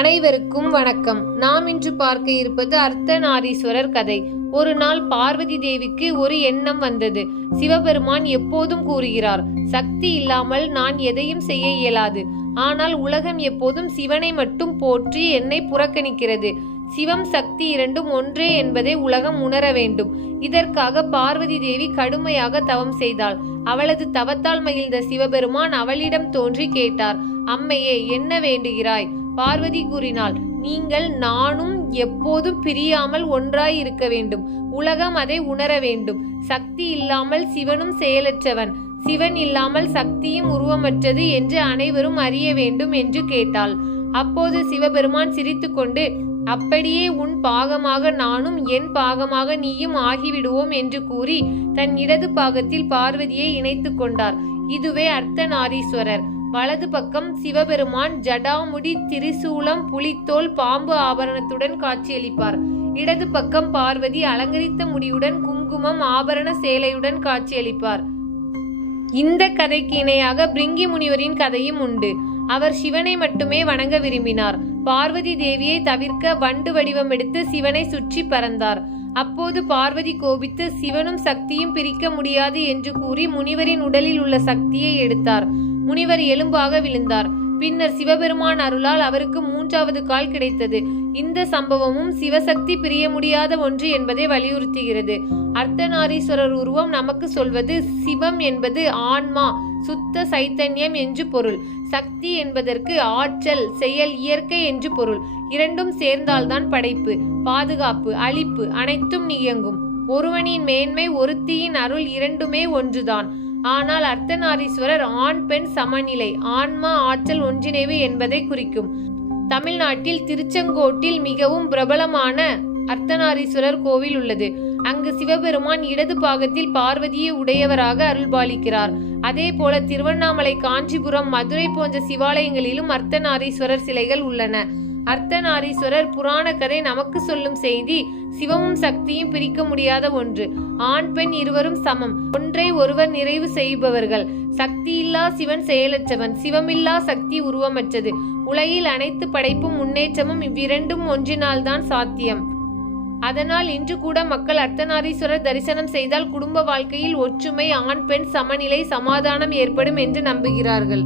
அனைவருக்கும் வணக்கம். நாம் இன்று பார்க்க இருப்பது அர்த்தநாரீஸ்வரர் கதை. ஒரு நாள் பார்வதி தேவிக்கு ஒரு எண்ணம் வந்தது. சிவபெருமான் எப்போதும் கூறுகிறார், சக்தி இல்லாமல் நான் எதையும் செய்ய இயலாது. ஆனால் உலகம் எப்போதும் சிவனை மட்டும் போற்றி என்னை புறக்கணிக்கிறது. சிவம் சக்தி இரண்டும் ஒன்றே என்பதை உலகம் உணர வேண்டும். இதற்காக பார்வதி தேவி கடுமையாக தவம் செய்தாள். அவளது தவத்தால் மகிழ்ந்த சிவபெருமான் அவளிடம் தோன்றி கேட்டார், அம்மையே, என்ன வேண்டுகிறாய்? பார்வதி கூறினாள், நீங்கள் நானும் எப்போதும் பிரியாமல் ஒன்றாய் இருக்க வேண்டும். உலகம் அதை உணர வேண்டும். சக்தி இல்லாமல் சிவனும் செயலற்றவன், சிவன் இல்லாமல் சக்தியும் உருவமற்றது என்று அனைவரும் அறிய வேண்டும் என்று கேட்டாள். அப்போது சிவபெருமான் சிரித்துக்கொண்டு, அப்படியே உன் பாகமாக நானும் என் பாகமாக நீயும் ஆகிவிடுவோம் என்று கூறி தன் இடது பாகத்தில் பார்வதியை இணைத்து கொண்டார். இதுவே அர்த்தநாரீஸ்வரர். வலது பக்கம் சிவபெருமான் ஜடாமுடி, திரிசூலம், புலித்தோல், பாம்பு ஆபரணத்துடன் காட்சியளிப்பார். இடது பக்கம் பார்வதி அலங்கரித்த முடியுடன் குங்குமம் ஆபரண சேலையுடன் காட்சியளிப்பார். இந்த கதைக்கு இணையாக பிரிங்கி முனிவரின் கதையும் உண்டு. அவர் சிவனை மட்டுமே வணங்க விரும்பினார். பார்வதி தேவியை தவிர்க்க வண்டு வடிவம் எடுத்து சிவனை சுற்றி பறந்தார். அப்போது பார்வதி கோபித்து சிவனும் சக்தியும் பிரிக்க முடியாது என்று கூறி முனிவரின் உடலில் உள்ள சக்தியை எடுத்தார். முனிவர் எலும்பாக விழுந்தார். பின்னர் சிவபெருமான் அருளால் அவருக்கு மூன்றாவது கால் கிடைத்தது. இந்த சம்பவமும் சிவசக்தி பிரிய முடியாத ஒன்று என்பதை வலியுறுத்துகிறது. அர்த்தநாரீஸ்வரர் உருவம் நமக்கு சொல்வது, சிவம் என்பது ஆன்மா, சுத்த சைத்தன்யம் என்று பொருள். சக்தி என்பதற்கு ஆற்றல், செயல், இயற்கை என்று பொருள். இரண்டும் சேர்ந்தால்தான் படைப்பு, பாதுகாப்பு, அழிப்பு அனைத்தும் இயங்கும். ஒருவனின் மேன்மை, ஒருத்தியின் அருள் இரண்டுமே ஒன்றுதான். ஆனால் அர்த்தநாரீஸ்வரர் ஆண் பெண் சமநிலை, ஆன்மா ஆற்றல் ஒன்றிணைவு என்பதை குறிக்கும். தமிழ்நாட்டில் திருச்செங்கோட்டில் மிகவும் பிரபலமான அர்த்தநாரீஸ்வரர் கோவில் உள்ளது. அங்கு சிவபெருமான் இடது பாகத்தில் பார்வதியை உடையவராக அருள்பாலிக்கிறார். அதே போல திருவண்ணாமலை, காஞ்சிபுரம், மதுரை போன்ற சிவாலயங்களிலும் அர்த்தநாரீஸ்வரர் சிலைகள் உள்ளன. அர்த்தநாரீஸ்வரர் புராண கதை நமக்கு சொல்லும் செய்தி, சிவமும் சக்தியும் பிரிக்க முடியாத ஒன்று. ஆண் பெண் இருவரும் சமம், ஒன்றை ஒருவர் நிறைவு செய்பவர்கள். சக்தியில்லா சிவன் செயலற்றவன், சிவமில்லா சக்தி உருவமற்றது. உலகில் அனைத்து படைப்பும் முன்னேற்றமும் இவ்விரண்டும் ஒன்றினால்தான் சாத்தியம். அதனால் இன்று கூட மக்கள் அர்த்தநாரீஸ்வரர் தரிசனம் செய்தால் குடும்ப வாழ்க்கையில் ஒற்றுமை, ஆண் பெண் சமநிலை, சமாதானம் ஏற்படும் என்று நம்புகிறார்கள்.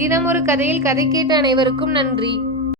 தினமொரு கதையில் கதை கேட்ட அனைவருக்கும் நன்றி.